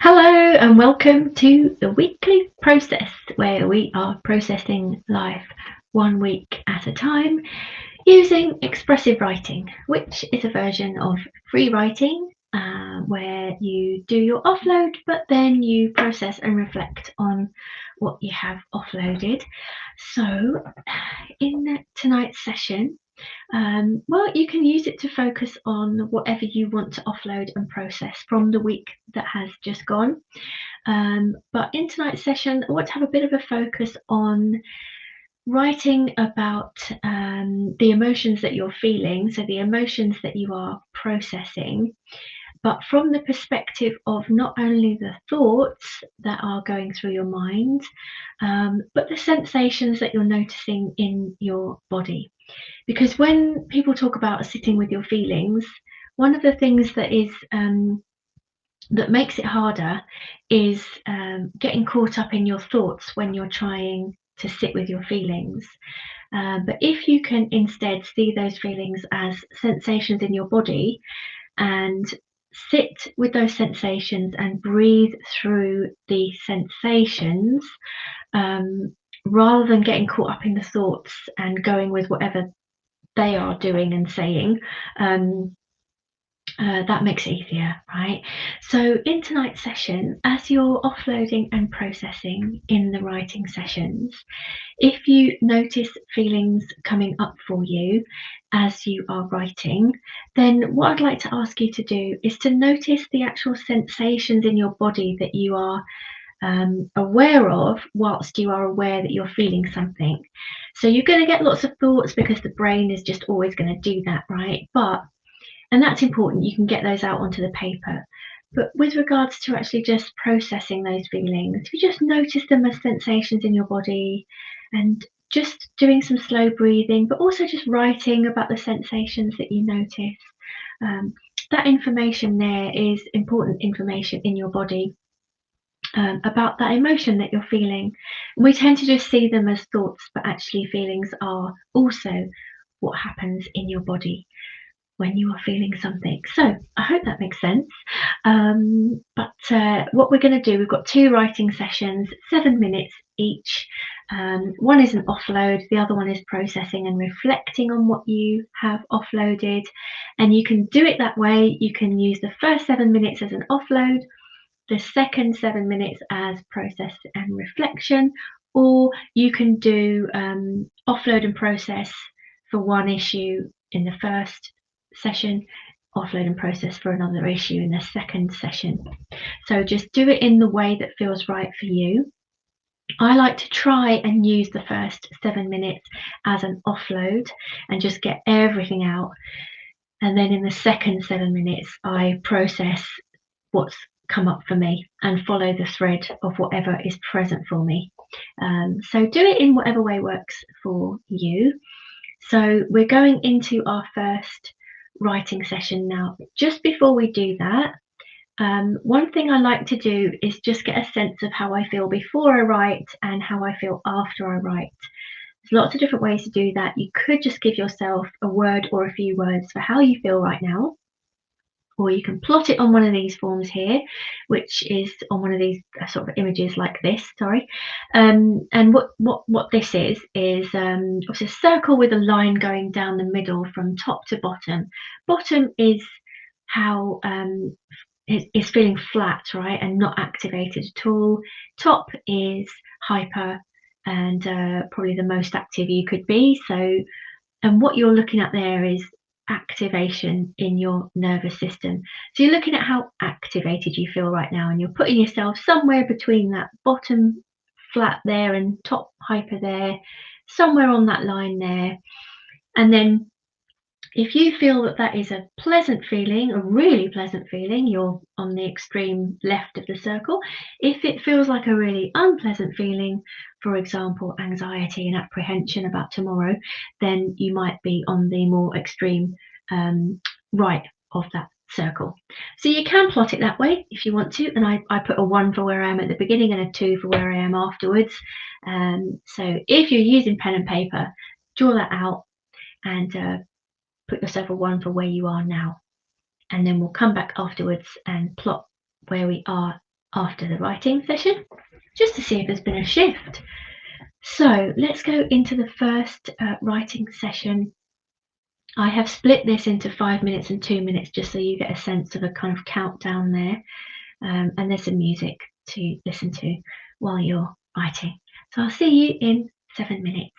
Hello and welcome to the weekly process where we are processing life one week at a time using expressive writing, which is a version of free writing where you do your offload but then you process and reflect on what you have offloaded. So, in tonight's session, you can use it to focus on whatever you want to offload and process from the week that has just gone. But in tonight's session, I want to have a bit of a focus on writing about the emotions that you're feeling, so the emotions that you are processing, but from the perspective of not only the thoughts that are going through your mind, but the sensations that you're noticing in your body. Because when people talk about sitting with your feelings, one of the things that makes it harder is getting caught up in your thoughts when you're trying to sit with your feelings. But if you can instead see those feelings as sensations in your body and sit with those sensations and breathe through the sensations, um, rather than getting caught up in the thoughts and going with whatever they are doing and saying, um, that makes it easier, right? So, in tonight's session, as you're offloading and processing in the writing sessions, if you notice feelings coming up for you as you are writing, then what I'd like to ask you to do is to notice the actual sensations in your body that you are aware of whilst you are aware that you're feeling something. So, you're going to get lots of thoughts because the brain is just always going to do that, right? And that's important, you can get those out onto the paper. But with regards to actually just processing those feelings, if you just notice them as sensations in your body and just doing some slow breathing, but also just writing about the sensations that you notice, um, that information there is important information in your body. About that emotion that you're feeling. We tend to just see them as thoughts, but actually, feelings are also what happens in your body when you are feeling something. So I hope that makes sense. But what we're going to do, we've got two writing sessions, 7 minutes each. One is an offload, the other one is processing and reflecting on what you have offloaded. And you can do it that way. You can use the first 7 minutes as an offload, the second 7 minutes as process and reflection, or you can do offload and process for one issue in the first session, offload and process for another issue in the second session. So just do it in the way that feels right for you. I like to try and use the first 7 minutes as an offload and just get everything out. And then in the second 7 minutes, I process what's come up for me and follow the thread of whatever is present for me. So do it in whatever way works for you. So we're going into our first writing session now. Just before we do that, one thing I like to do is just get a sense of how I feel before I write and how I feel after I write. There's lots of different ways to do that. You could just give yourself a word or a few words for how you feel right now, or you can plot it on one of these forms here, which is on one of these sort of images like this, sorry. And what this is it's a circle with a line going down the middle from top to bottom. Bottom is how is feeling flat, right, and not activated at all. Top is hyper and probably the most active you could be. So, and what you're looking at there is activation in your nervous system. So you're looking at how activated you feel right now, and you're putting yourself somewhere between that bottom flat there and top hyper there, somewhere on that line there. And then if you feel that that is a pleasant feeling, a really pleasant feeling, you're on the extreme left of the circle. If it feels like a really unpleasant feeling, for example, anxiety and apprehension about tomorrow, then you might be on the more extreme right of that circle. So you can plot it that way if you want to, and I put a 1 for where I am at the beginning and a 2 for where I am afterwards. So if you're using pen and paper, draw that out and put yourself a 1 for where you are now. And then we'll come back afterwards and plot where we are after the writing session, just to see if there's been a shift. So let's go into the first writing session. I have split this into 5 minutes and 2 minutes just so you get a sense of a kind of countdown there. And there's some music to listen to while you're writing. So I'll see you in 7 minutes.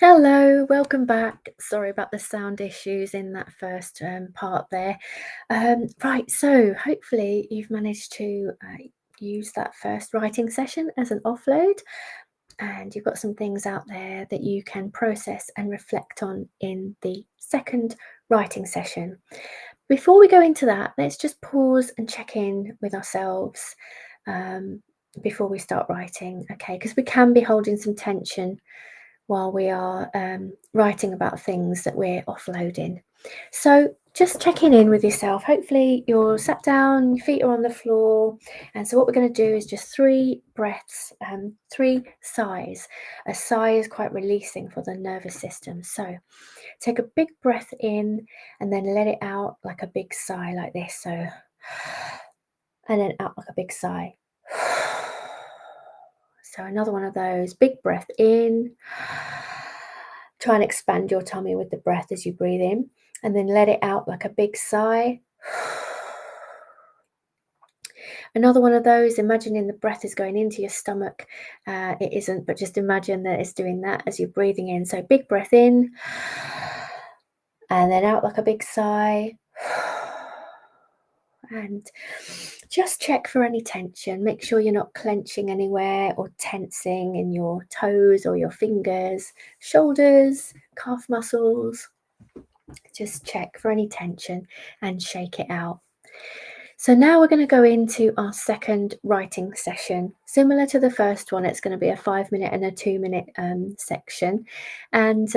Hello, welcome back. Sorry about the sound issues in that first part there. Right, so hopefully you've managed to use that first writing session as an offload, and you've got some things out there that you can process and reflect on in the second writing session. Before we go into that, let's just pause and check in with ourselves before we start writing, okay? Because we can be holding some tension while we are writing about things that we're offloading. So just checking in with yourself. Hopefully you're sat down, your feet are on the floor. And so what we're going to do is just 3 breaths, 3 sighs. A sigh is quite releasing for the nervous system. So take a big breath in and then let it out like a big sigh like this. So, and then out like a big sigh. So another one of those, big breath in. Try and expand your tummy with the breath as you breathe in, and then let it out like a big sigh. Another one of those, imagining the breath is going into your stomach. It isn't, but just imagine that it's doing that as you're breathing in. So big breath in, and then out like a big sigh. And just check for any tension. Make sure you're not clenching anywhere or tensing in your toes or your fingers, shoulders, calf muscles. Just check for any tension and shake it out. So now we're going to go into our second writing session. Similar to the first one, it's going to be a 5-minute and a 2-minute section. And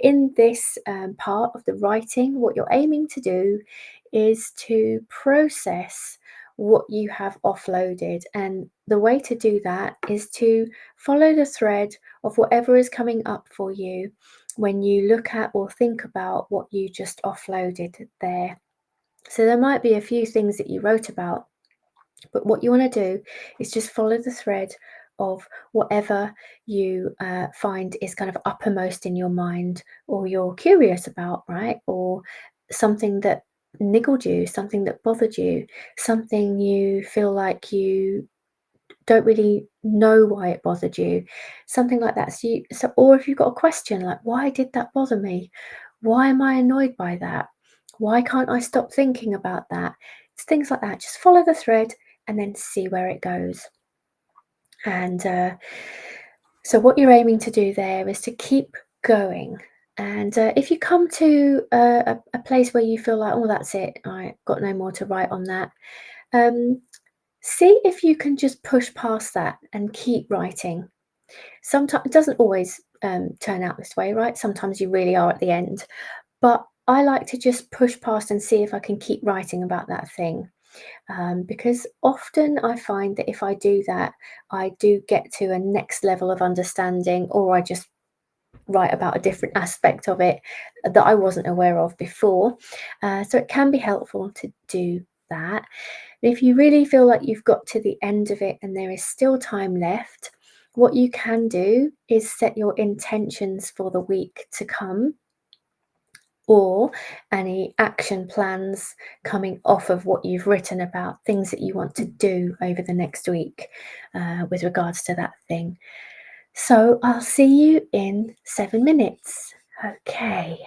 in this part of the writing, what you're aiming to do is to process what you have offloaded. And the way to do that is to follow the thread of whatever is coming up for you when you look at or think about what you just offloaded there. So there might be a few things that you wrote about, but what you want to do is just follow the thread of whatever you find is kind of uppermost in your mind, or you're curious about, right? Or something that niggled you, something that bothered you, something you feel like you don't really know why it bothered you, something like that. Or if you've got a question like, why did that bother me? Why am I annoyed by that? Why can't I stop thinking about that? It's things like that. Just follow the thread and then see where it goes. And so what you're aiming to do there is to keep going. And if you come to a place where you feel like, oh, that's it, I've got no more to write on that, see if you can just push past that and keep writing. Sometimes it doesn't always turn out this way, right? Sometimes you really are at the end. But I like to just push past and see if I can keep writing about that thing. Because often I find that if I do that, I do get to a next level of understanding, or I just write about a different aspect of it that I wasn't aware of before. So it can be helpful to do that. If you really feel like you've got to the end of it and there is still time left, what you can do is set your intentions for the week to come, or any action plans coming off of what you've written about, things that you want to do over the next week with regards to that thing. So I'll see you in 7 minutes. Okay.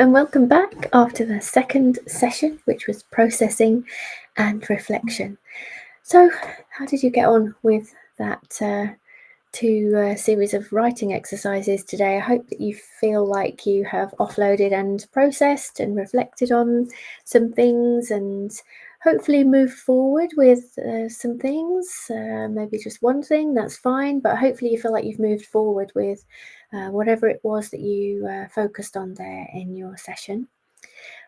and welcome back after the second session, which was processing and reflection. So, how did you get on with that two series of writing exercises today? I hope that you feel like you have offloaded and processed and reflected on some things, and hopefully moved forward with some things. Maybe just one thing, that's fine, but hopefully you feel like you've moved forward with whatever it was that you focused on there in your session.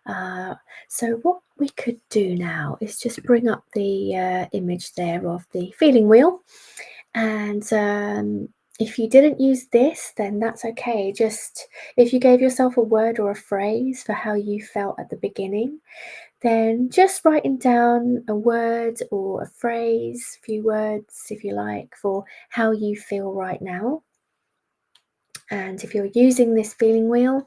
So what we could do now is just bring up the image there of the feeling wheel, and if you didn't use this, then that's okay. Just if you gave yourself a word or a phrase for how you felt at the beginning, then just writing down a word or a phrase, a few words if you like, for how you feel right now. And if you're using this feeling wheel,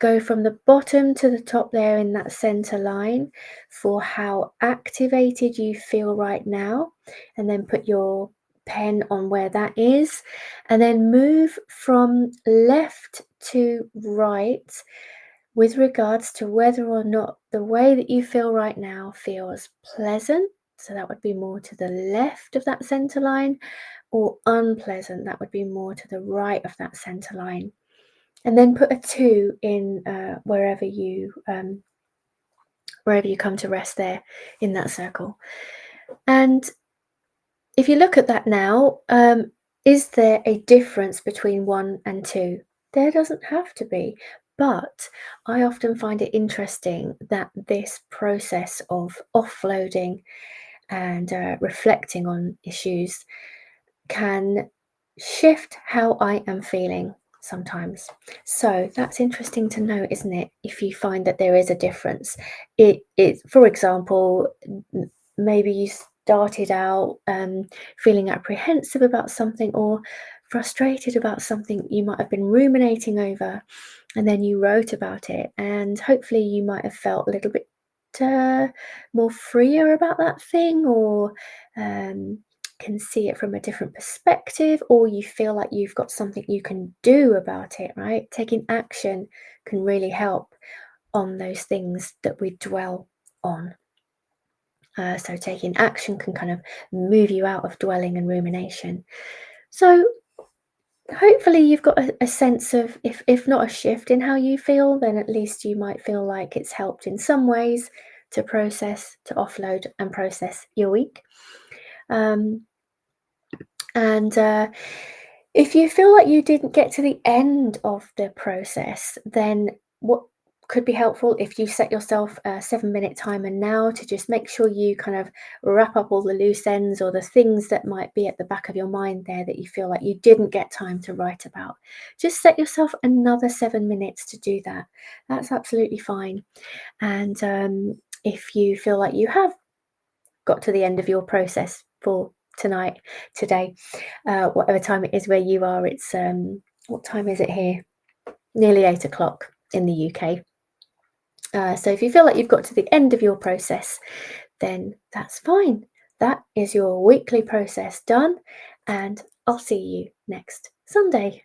go from the bottom to the top there in that center line for how activated you feel right now, and then put your pen on where that is, and then move from left to right with regards to whether or not the way that you feel right now feels pleasant. So that would be more to the left of that center line, or unpleasant, that would be more to the right of that center line. And then put a 2 in wherever you come to rest there in that circle. And if you look at that now, is there a difference between 1 and 2? There doesn't have to be, but I often find it interesting that this process of offloading and reflecting on issues can shift how I am feeling sometimes. So that's interesting to know, isn't it? If you find that there is a difference, for example, maybe you started out feeling apprehensive about something, or frustrated about something you might have been ruminating over, and then you wrote about it, and hopefully you might have felt a little bit more freer about that thing, or can see it from a different perspective, or you feel like you've got something you can do about it, right? Taking action can really help on those things that we dwell on. So taking action can kind of move you out of dwelling and rumination. So hopefully you've got a sense of, if not a shift in how you feel, then at least you might feel like it's helped in some ways to process, to offload and process your week. And if you feel like you didn't get to the end of the process, then what could be helpful, if you set yourself a 7-minute timer now to just make sure you kind of wrap up all the loose ends, or the things that might be at the back of your mind there that you feel like you didn't get time to write about. Just set yourself another 7 minutes to do that. That's absolutely fine. And if you feel like you have got to the end of your process for today, whatever time it is where you are, it's what time is it here? Nearly 8 o'clock in the UK. So if you feel like you've got to the end of your process, then that's fine. That is your weekly process done, and I'll see you next Sunday.